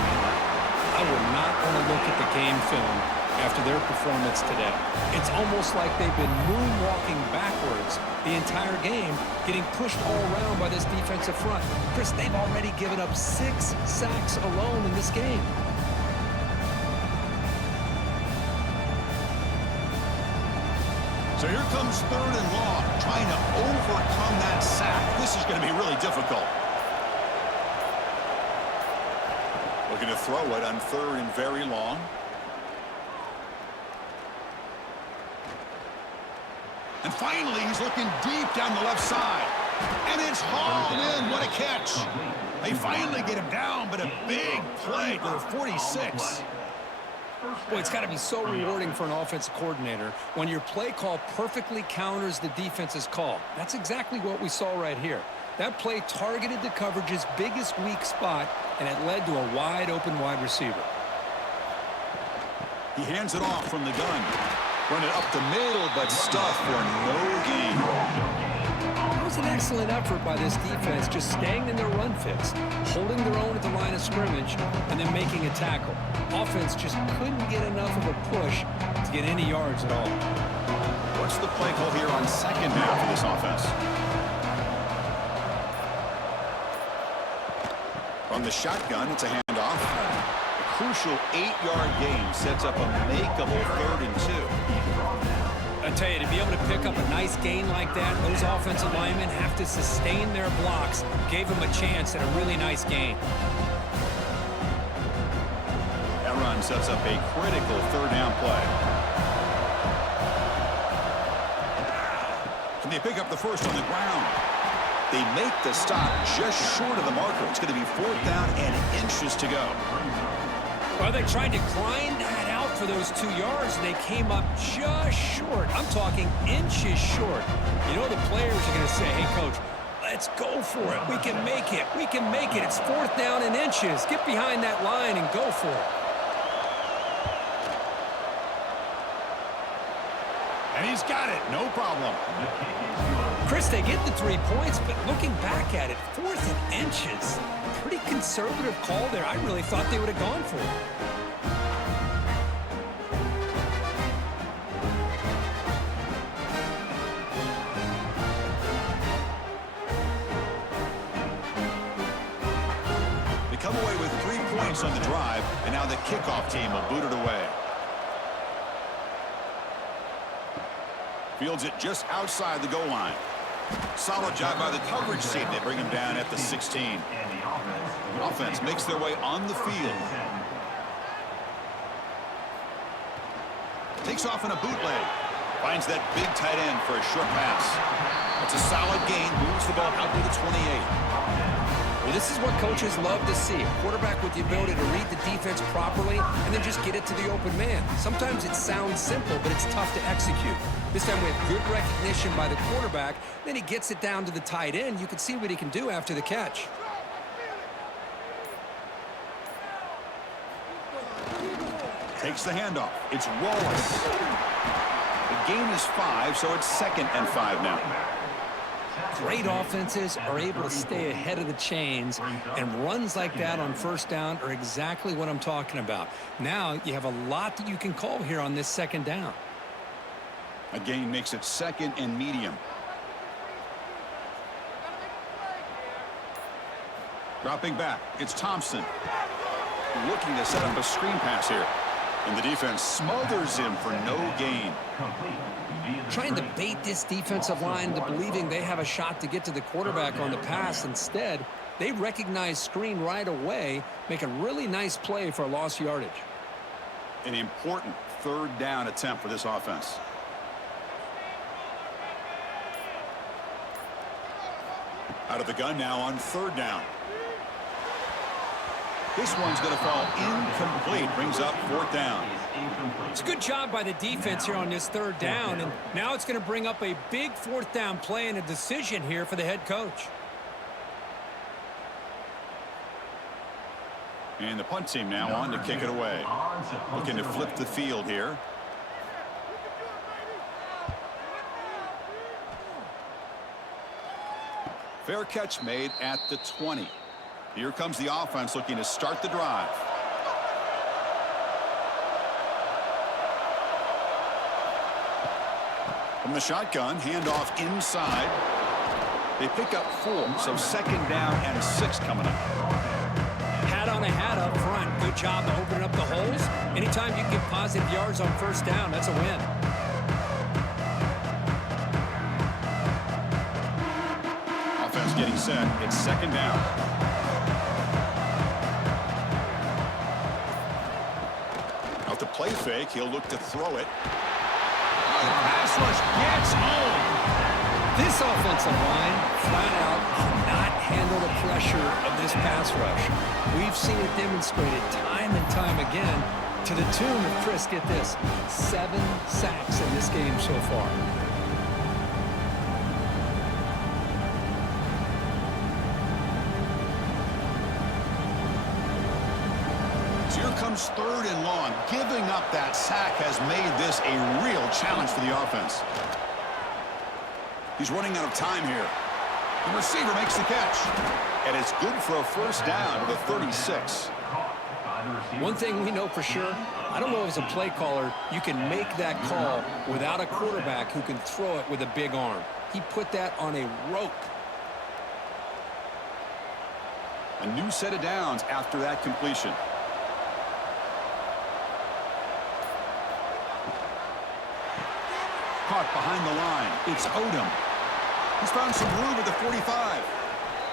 I will not want to look at the game film after their performance today. It's almost like they've been moonwalking backwards the entire game, getting pushed all around by this defensive front. Chris, they've already given up 6 sacks alone in this game. So here comes 3rd and long, trying to overcome that sack. This is going to be really difficult. Looking to throw it on 3rd and very long. And finally, he's looking deep down the left side. And it's hauled in. What a catch. They finally get him down, but a big play to the 46. Boy, it's got to be so rewarding for an offensive coordinator when your play call perfectly counters the defense's call. That's exactly what we saw right here. That play targeted the coverage's biggest weak spot, and it led to a wide-open wide receiver. He hands it off from the gun. Run it up the middle, but stuffed for no gain. It was an excellent effort by this defense, just staying in their run fits, holding their own at the line of scrimmage, and then making a tackle. Offense just couldn't get enough of a push to get any yards at all. What's the play call here on second down for this offense? From the shotgun, it's a handoff. A crucial 8-yard gain sets up a makeable 3rd and 2. I tell you, to be able to pick up a nice gain like that, those offensive linemen have to sustain their blocks. Gave them a chance at a really nice gain. That run sets up a critical 3rd down play. Can they pick up the first on the ground? They make the stop just short of the marker. It's going to be 4th down and inches to go. Well, they tried to grind that out for those 2 yards, and they came up just short. I'm talking inches short. You know the players are going to say, hey, Coach, let's go for it. We can make it. We can make it. It's 4th down and inches. Get behind that line and go for it. And he's got it. No problem. Chris, they get the 3 points, but looking back at it, 4th and inches. Pretty conservative call there. I really thought they would have gone for it. They come away with 3 points on the drive, and now the kickoff team will boot it away. Fields it just outside the goal line. Solid job by the coverage team. They bring him down at the 16. Offense makes their way on the field. Takes off in a bootleg. Finds that big tight end for a short pass. That's a solid gain. Moves the ball out to the 28. Well, this is what coaches love to see. A quarterback with the ability to read the defense properly and then just get it to the open man. Sometimes it sounds simple, but it's tough to execute. This time we have good recognition by the quarterback. Then he gets it down to the tight end. You can see what he can do after the catch. Takes the handoff. It's Wallace. The gain is 5, so it's 2nd and 5 now. Great offenses are able to stay ahead of the chains, and runs like that on 1st down are exactly what I'm talking about. Now you have a lot that you can call here on this 2nd down. A gain makes it 2nd and medium. Dropping back, it's Thompson. Looking to set up a screen pass here. And the defense smothers him for no gain. Trying to bait this defensive line to believing they have a shot to get to the quarterback on the pass. Instead, they recognize screen right away, make a really nice play for a lost yardage. An important 3rd down attempt for this offense. Out of the gun now on 3rd down. This one's going to fall incomplete. Brings up 4th down. It's a good job by the defense here on this 3rd down, and now it's going to bring up a big 4th down play and a decision here for the head coach. And the punt team now on to kick it away. Looking to flip the field here. Fair catch made at the 20. Here comes the offense looking to start the drive. From the shotgun, handoff inside. They pick up 4, so 2nd down and 6 coming up. Hat on a hat up front. Good job of opening up the holes. Anytime you can get positive yards on 1st down, that's a win. Offense getting set. It's 2nd down. Out the play fake, he'll look to throw it. The pass rush gets home. This offensive line, flat out, cannot handle the pressure of this pass rush. We've seen it demonstrated time and time again to the tune of, Chris, get this, 7 sacks in this game so far. So here comes becomes 3rd and long. Giving up that sack has made this a real challenge for the offense. He's running out of time here. The receiver makes the catch. And it's good for a first down to the 36. One thing we know for sure, I don't know as a play caller, you can make that call without a quarterback who can throw it with a big arm. He put that on a rope. A new set of downs after that completion. Caught behind the line. It's Odom. He's found some room at the 45.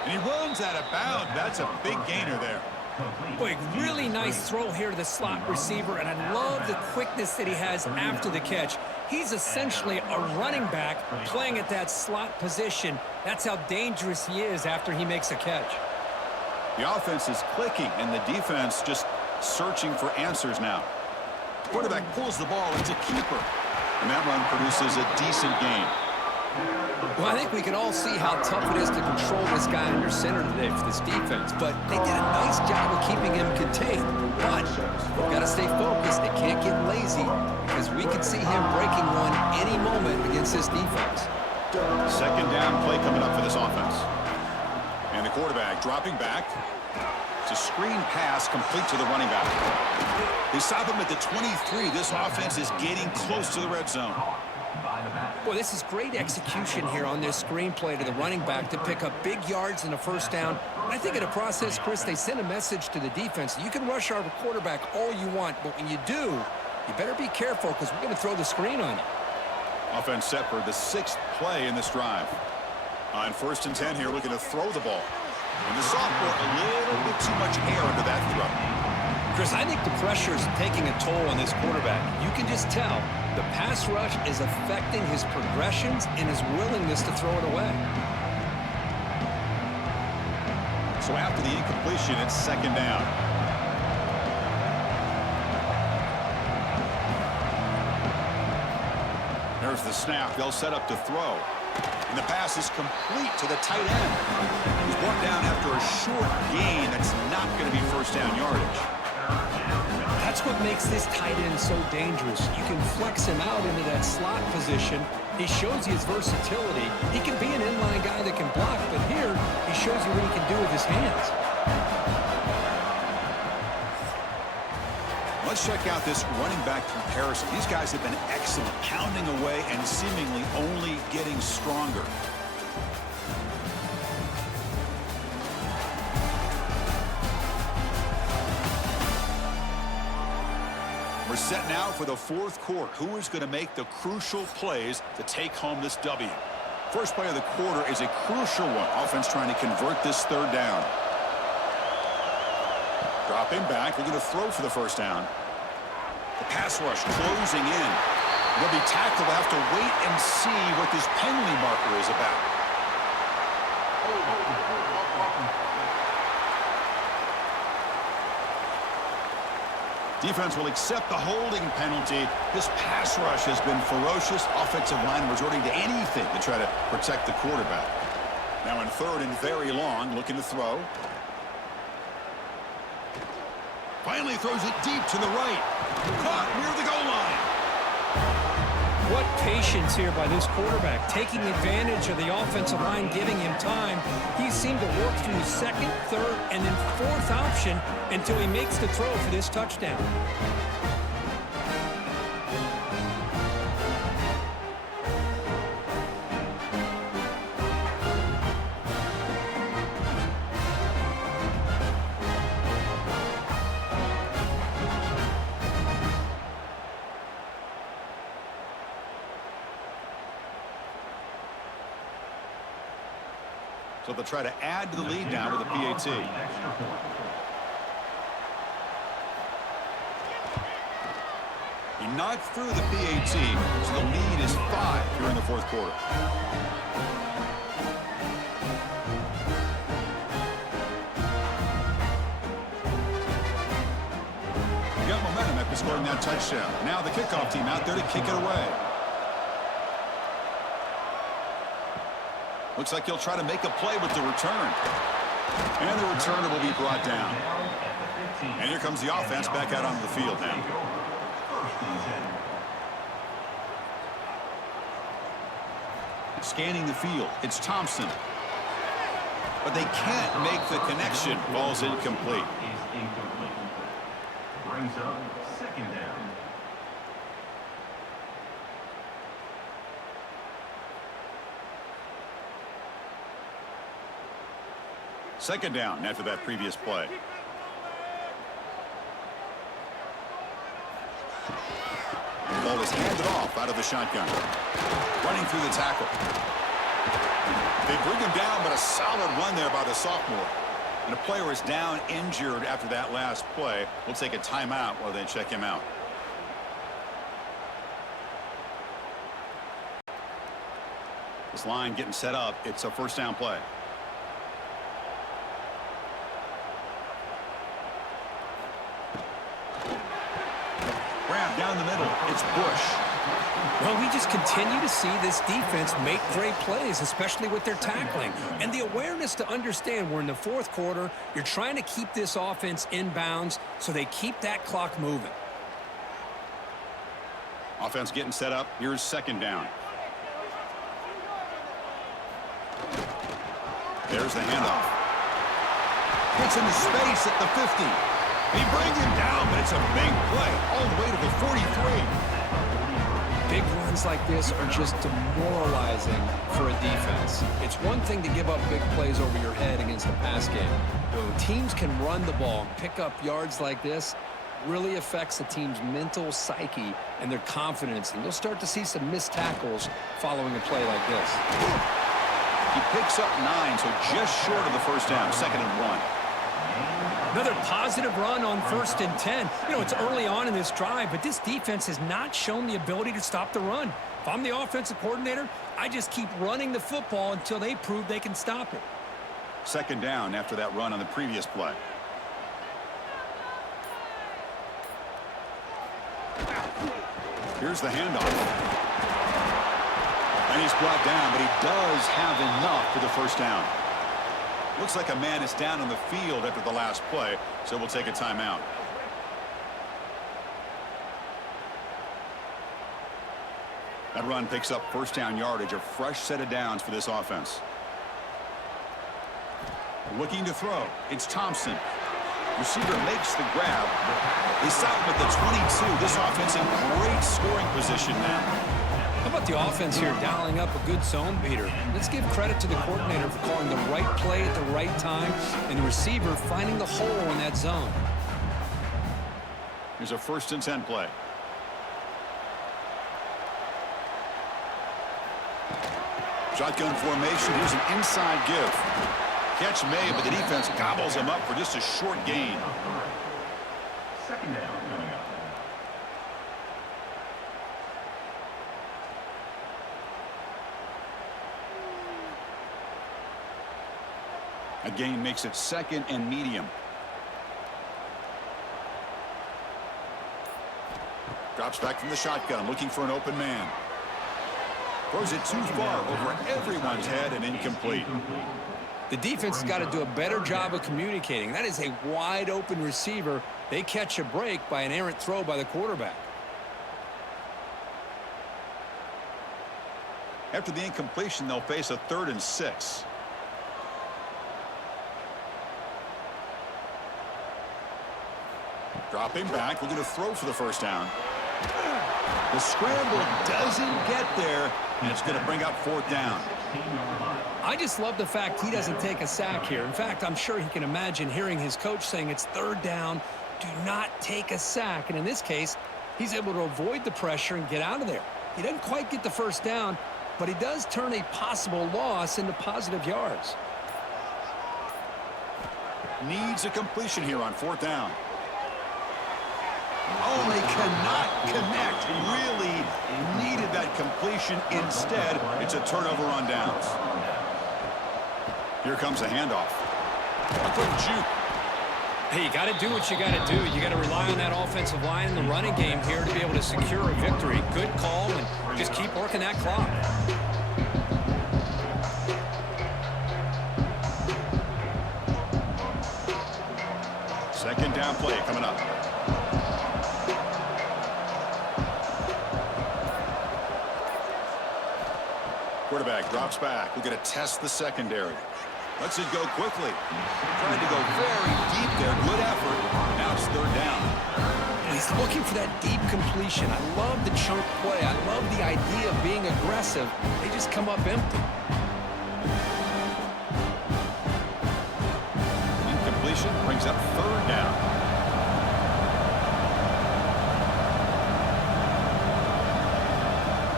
And he runs out of bounds. That's a big gainer there. Boy, really nice throw here to the slot receiver, and I love the quickness that he has after the catch. He's essentially a running back playing at that slot position. That's how dangerous he is after he makes a catch. The offense is clicking, and the defense just searching for answers now. Quarterback pulls the ball. It's a keeper. And that run produces a decent gain. Well, I think we can all see how tough it is to control this guy under center today for this defense, but they did a nice job of keeping him contained. But we've got to stay focused. They can't get lazy because we could see him breaking one any moment against this defense. 2nd down play coming up for this offense. And the quarterback dropping back. It's a screen pass complete to the running back. They stop him at the 23. This offense is getting close to the red zone. Boy, this is great execution here on this screenplay to the running back to pick up big yards in a first down. I think in the process, Chris, they send a message to the defense. You can rush our quarterback all you want, but when you do, you better be careful because we're going to throw the screen on you. Offense set for the 6th play in this drive. On 1st and 10 here, looking to throw the ball. And the sophomore, a little bit too much air under that throw. Chris, I think the pressure is taking a toll on this quarterback. You can just tell the pass rush is affecting his progressions and his willingness to throw it away. So after the incompletion, it's 2nd down. There's the snap. They'll set up to throw. And the pass is complete to the tight end. He's brought down after a short gain. That's not going to be first down yardage. That's what makes this tight end so dangerous. You can flex him out into that slot position. He shows you his versatility. He can be an inline guy that can block, but here he shows you what he can do with his hands. Let's check out this running back comparison. These guys have been excellent, pounding away and seemingly only getting stronger. We're set now for the 4th quarter. Who is going to make the crucial plays to take home this W? First play of the quarter is a crucial one. Offense trying to convert this 3rd down. Dropping back. We're going to throw for the first down. The pass rush closing in. They'll be tackled. They'll have to wait and see what this penalty marker is about. Defense will accept the holding penalty. This pass rush has been ferocious. Offensive line resorting to anything to try to protect the quarterback. Now in 3rd and very long, looking to throw. Finally throws it deep to the right. Caught near the goal line. What patience here by this quarterback, taking advantage of the offensive line, giving him time. He seemed to work through 2nd, 3rd, and then 4th option until he makes the throw for this touchdown. So they'll try to add to the lead now with the PAT. He knocked through the PAT, so the lead is 5 here in the 4th quarter. He got momentum after scoring that touchdown. Now the kickoff team out there to kick it away. Looks like he'll try to make a play with the return. And the returner will be brought down. And here comes the offense back out onto the field now. Scanning the field, it's Thompson. But they can't make the connection. Ball's incomplete. Brings up second down. Second down after that previous play. The ball is handed off out of the shotgun. Running through the tackle. They bring him down, but a solid run there by the sophomore. And a player is down injured after that last play. We'll take a timeout while they check him out. This line getting set up. It's a first down play. Grab down the middle. It's Bush. Well, we just continue to see this defense make great plays, especially with their tackling. And the awareness to understand we're in the fourth quarter, you're trying to keep this offense in bounds so they keep that clock moving. Offense getting set up. Here's second down. There's the handoff. Gets into space at the 50. They bring him down, but it's a big play all the way to the 43. Big runs like this are just demoralizing for a defense. It's one thing to give up big plays over your head against the pass game. When teams can run the ball and pick up yards like this, really affects the team's mental psyche and their confidence. And you'll start to see some missed tackles following a play like this. He picks up 9, so just short of the first down, 2nd and 1. Another positive run on 1st and 10. You know, it's early on in this drive, but this defense has not shown the ability to stop the run. If I'm the offensive coordinator, I just keep running the football until they prove they can stop it. 2nd down after that run on the previous play. Here's the handoff. And he's brought down, but he does have enough for the first down. Looks like a man is down on the field after the last play, so we'll take a timeout. That run picks up first down yardage, a fresh set of downs for this offense. Looking to throw, it's Thompson. Receiver makes the grab. He's out with the 22. This offense in great scoring position now. How about the offense here dialing up a good zone beater? Let's give credit to the coordinator for calling the right play at the right time and the receiver finding the hole in that zone. Here's a 1st and 10 play. Shotgun formation. Here's an inside give. Catch made, but the defense gobbles him up for just a short gain. Second down coming up. A gain makes it 2nd and medium. Drops back from the shotgun, looking for an open man. Throws it too far over everyone's head and incomplete. The defense has got to do a better job of communicating. That is a wide open receiver. They catch a break by an errant throw by the quarterback. After the incompletion, they'll face a 3rd and 6. Dropping back, we're going to throw for the first down. The scramble doesn't get there, and it's going to bring up 4th down. I just love the fact he doesn't take a sack here. In fact, I'm sure he can imagine hearing his coach saying it's 3rd down, do not take a sack. And in this case, he's able to avoid the pressure and get out of there. He doesn't quite get the first down, but he does turn a possible loss into positive yards. Needs a completion here on 4th down. Oh, they cannot connect. Really needed that completion. Instead, it's a turnover on downs. Here comes a handoff. A quick juke. Hey, you got to do what you got to do. You got to rely on that offensive line in the running game here to be able to secure a victory. Good call, and just keep working that clock. Second down play. coming up. Quarterback drops back. We're going to test the secondary. Lets it go quickly. Trying to go very deep there. Good effort. Now it's third down. He's looking for that deep completion. I love the chunk play. I love the idea of being aggressive. They just come up empty. Incompletion brings up third down.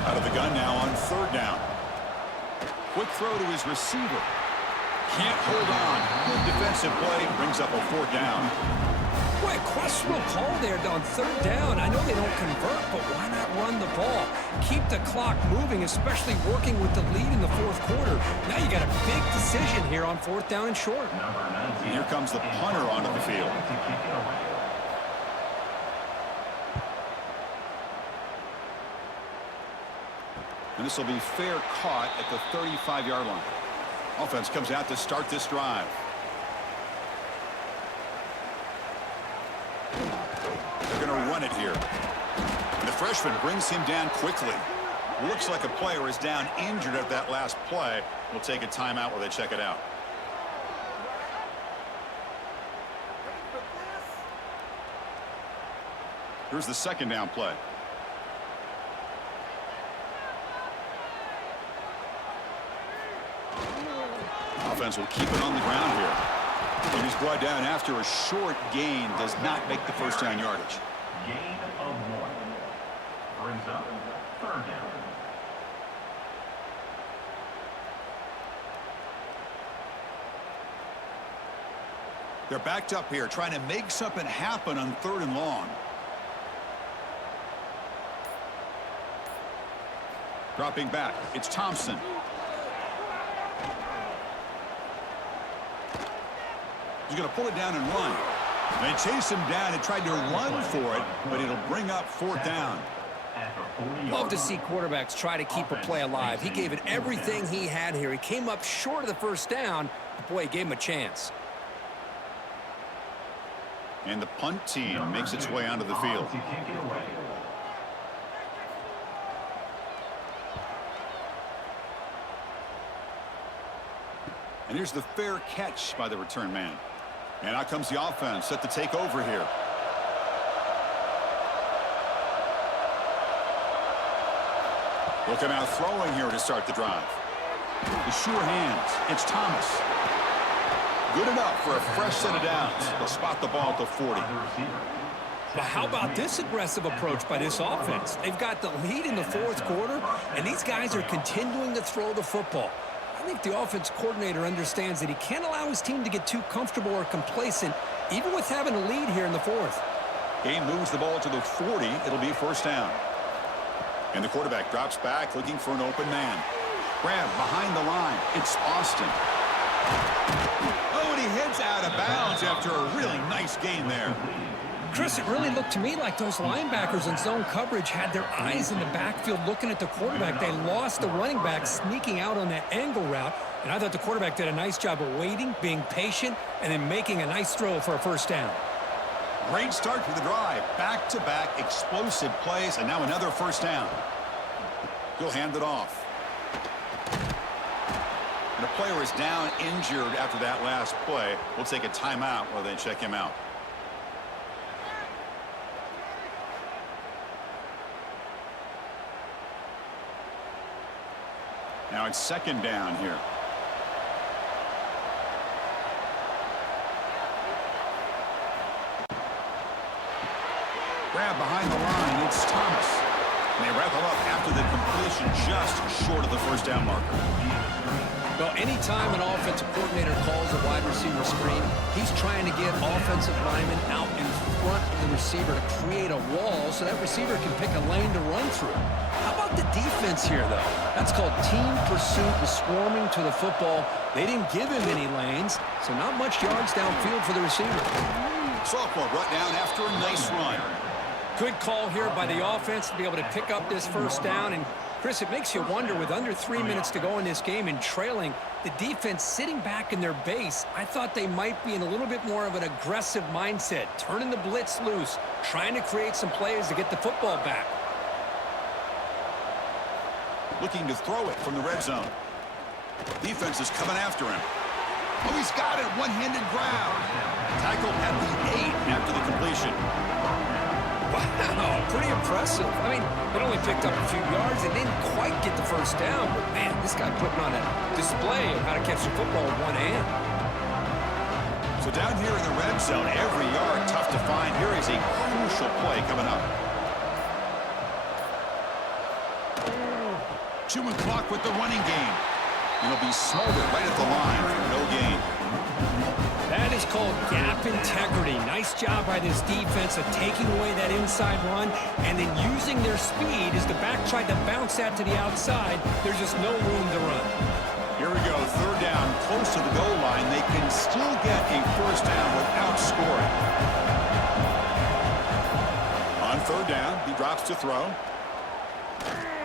Out of the gun now on third down. Quick throw to his receiver. Can't hold on. Good defensive play. Brings up a fourth down. Boy, a questionable call there on third down. I know they don't convert, but why not run the ball? Keep the clock moving, especially working with the lead in the fourth quarter. Now you got a big decision here on fourth down and short. And here comes the punter onto the field. And this will be fair caught at the 35-yard line. Offense comes out to start this drive. They're going to run it here. And the freshman brings him down quickly. Looks like a player is down injured at that last play. We'll take a timeout while they check it out. Here's the second down play. Offense will keep it on the ground here. He was brought down after a short gain. Does not make the first down yardage. Gain of 1. Brings up third down. They're backed up here, trying to make something happen on third and long. Dropping back, it's Thompson. He's going to pull it down and run. They chase him down and tried to run for it, but it'll bring up fourth down. Love to see quarterbacks try to keep a play alive. He gave it everything he had here. He came up short of the first down, but boy, he gave him a chance. And the punt team makes its way onto the field. And here's the fair catch by the return man. And out comes the offense set to take over here. They'll come out throwing here to start the drive. The sure hands. It's Thomas. Good enough for a fresh set of downs. They'll spot the ball at the 40. But how about this aggressive approach by this offense? They've got the lead in the fourth quarter, and these guys are continuing to throw the football. I think the offense coordinator understands that he can't allow his team to get too comfortable or complacent, even with having a lead here in the fourth. Game moves the ball to the 40. It'll be first down. And the quarterback drops back looking for an open man. Grab behind the line. It's Austin. Oh, and he heads out of bounds after a really nice gain there. Chris, it really looked to me like those linebackers in zone coverage had their eyes in the backfield looking at the quarterback. They lost the running back sneaking out on that angle route, and I thought the quarterback did a nice job of waiting, being patient, and then making a nice throw for a first down. Great start to the drive. Back-to-back explosive plays, and now another first down. He'll hand it off. And a player is down injured after that last play. We'll take a timeout while they check him out. Now it's second down here. Grab behind the line. It's Thomas. And they wrap him up after the completion just short of the first down marker. Well, anytime an offensive coordinator calls a wide receiver screen, he's trying to get offensive linemen out in front of the receiver to create a wall so that receiver can pick a lane to run through. How about the defense here, though? That's called team pursuit and swarming to the football. They didn't give him any lanes, so not much yards downfield for the receiver. Sophomore brought down after a nice run. Good call here by the offense to be able to pick up this first down and Chris, it makes you wonder, with under 3 minutes to go in this game and trailing, the defense sitting back in their base, I thought they might be in a little bit more of an aggressive mindset, turning the blitz loose, trying to create some plays to get the football back. Looking to throw it from the red zone. Defense is coming after him. Oh, he's got it. One-handed grab. Tackled at the 8 after the completion. Wow, pretty impressive. I mean, it only picked up a few yards and didn't quite get the first down. But, man, this guy putting on a display of how to catch the football with one hand. So down here in the red zone, every yard tough to find. Here is a crucial play coming up. Chewing clock with the running game. He'll be smothered right at the line for no gain. That is called gap integrity. Nice job by this defense of taking away that inside run and then using their speed as the back tried to bounce that to the outside. There's just no room to run. Here we go, third down, close to the goal line. They can still get a first down without scoring. On third down, he drops to throw.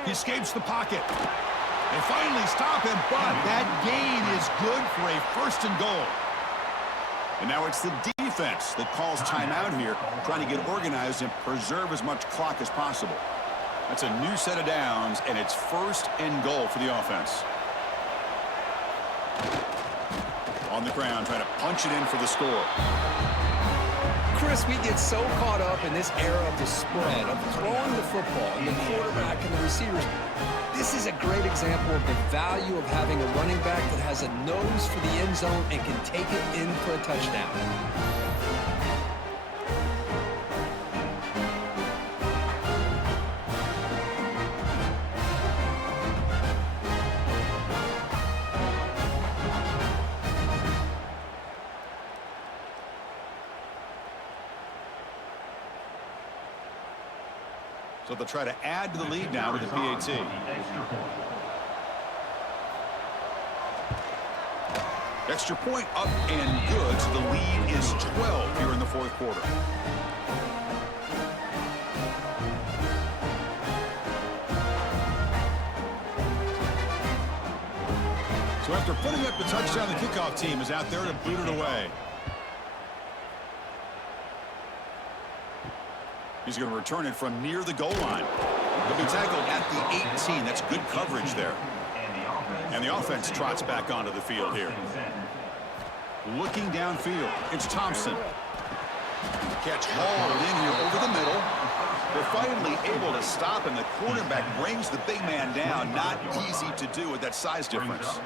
He escapes the pocket. They finally stop him, but that gain is good for a first and goal. And now it's the defense that calls timeout here, trying to get organized and preserve as much clock as possible. That's a new set of downs, and it's first and goal for the offense. On the ground, trying to punch it in for the score. Chris, we get so caught up in this era of the spread, of throwing the football, and the quarterback and the receivers. This is a great example of the value of having a running back that has a nose for the end zone and can take it in for a touchdown. So they'll try to add to the lead now with the PAT. Extra point up and good, so the lead is 12 here in the fourth quarter. So after putting up the touchdown, the kickoff team is out there to boot it away. He's going to return it from near the goal line. He'll be tackled at the 18. That's good coverage there. And the offense trots back onto the field here. Looking downfield, it's Thompson. Catch hauled in here over the middle. They're finally able to stop him. The quarterback brings the big man down. Not easy to do with that size difference.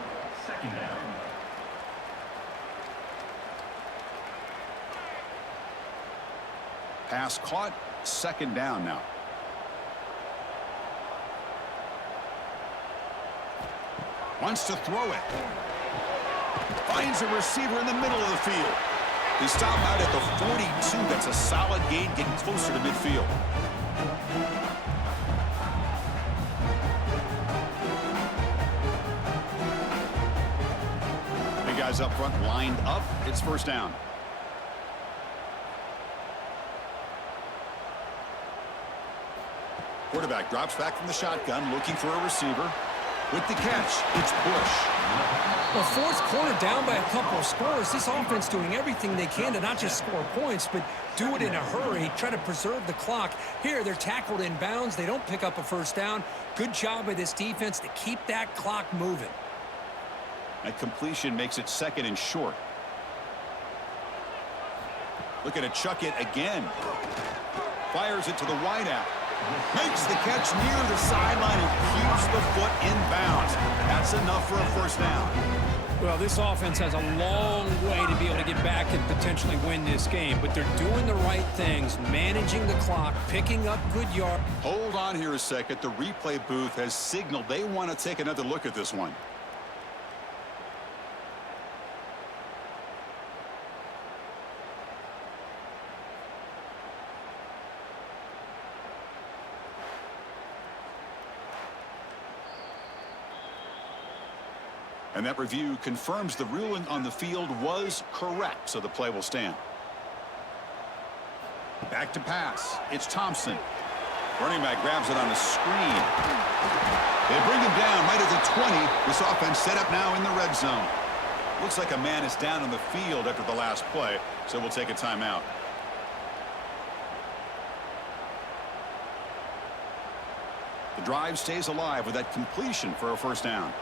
Pass caught. Second down now. Wants to throw it. Finds a receiver in the middle of the field. They stop out at the 42. That's a solid gain, getting closer to midfield. Big guys up front lined up. It's first down. Quarterback drops back from the shotgun, looking for a receiver. With the catch, it's Bush. Well, fourth quarter down by a couple of scores. This offense doing everything they can to not just score points, but do it in a hurry, try to preserve the clock. Here, they're tackled in bounds. They don't pick up a first down. Good job by this defense to keep that clock moving. That completion makes it second and short. Looking to chuck it again. Fires it to the wideout. Makes the catch near the sideline and keeps the foot in bounds. That's enough for a first down. Well, this offense has a long way to be able to get back and potentially win this game, but they're doing the right things, managing the clock, picking up good yards. Hold on here a second. The replay booth has signaled they want to take another look at this one. And that review confirms the ruling on the field was correct, so the play will stand. Back to pass. It's Thompson. Running back grabs it on the screen. They bring him down right at the 20. This offense set up now in the red zone. Looks like a man is down on the field after the last play, so we'll take a timeout. The drive stays alive with that completion for a first down.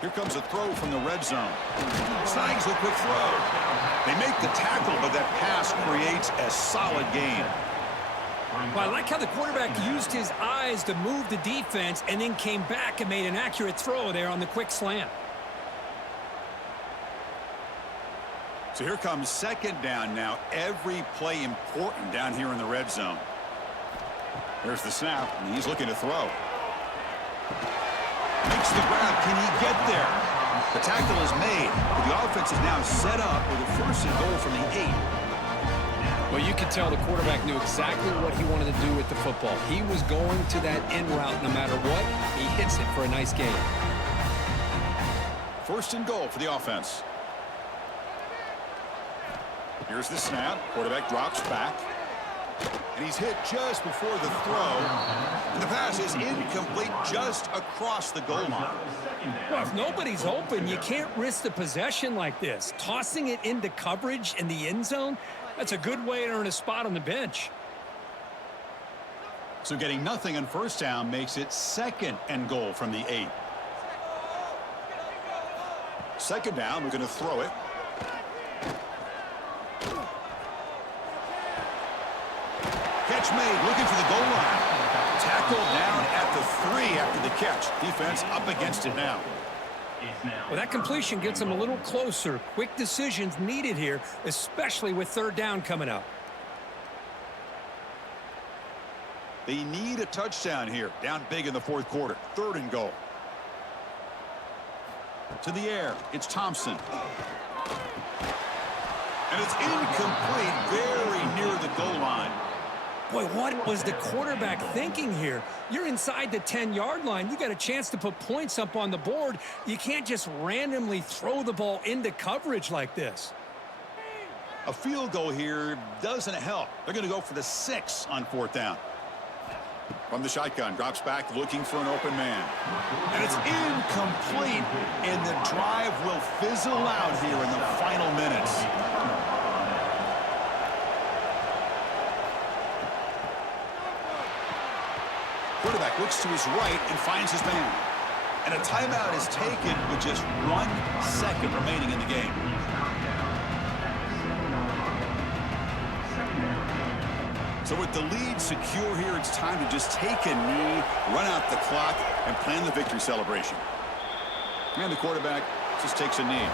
Here comes a throw from the red zone. Snags a quick throw. They make the tackle, but that pass creates a solid gain. Well, I like how the quarterback used his eyes to move the defense and then came back and made an accurate throw there on the quick slant. So here comes second down now. Every play important down here in the red zone. There's the snap, and he's looking to throw. Makes the grab. Can he get there? The tackle is made, but the offense is now set up with a first and goal from the 8. Well, you could tell the quarterback knew exactly what he wanted to do with the football. He was going to that in route no matter what. He hits it for a nice gain. First and goal for the offense. Here's the snap. Quarterback drops back. And he's hit just before the throw. And the pass is incomplete just across the goal line. Well, if nobody's open, you can't risk the possession like this. Tossing it into coverage in the end zone, that's a good way to earn a spot on the bench. So getting nothing on first down makes it second and goal from the 8. Second down, we're going to throw it. Catch made, looking for the goal line. Tackled down at the 3 after the catch. Defense up against it now. Well, that completion gets them a little closer. Quick decisions needed here, especially with third down coming up. They need a touchdown here. Down big in the fourth quarter. Third and goal. To the air. It's Thompson. And it's incomplete. Very near the goal line. Boy, what was the quarterback thinking here? You're inside the 10-yard line. You got a chance to put points up on the board. You can't just randomly throw the ball into coverage like this. A field goal here doesn't help. They're going to go for the 6 on fourth down. From the shotgun, drops back looking for an open man. And it's incomplete, and the drive will fizzle out here in the final minutes. Quarterback looks to his right and finds his man. And a timeout is taken with just 1 second remaining in the game. So with the lead secure here, it's time to just take a knee, run out the clock, and plan the victory celebration. And the quarterback just takes a knee.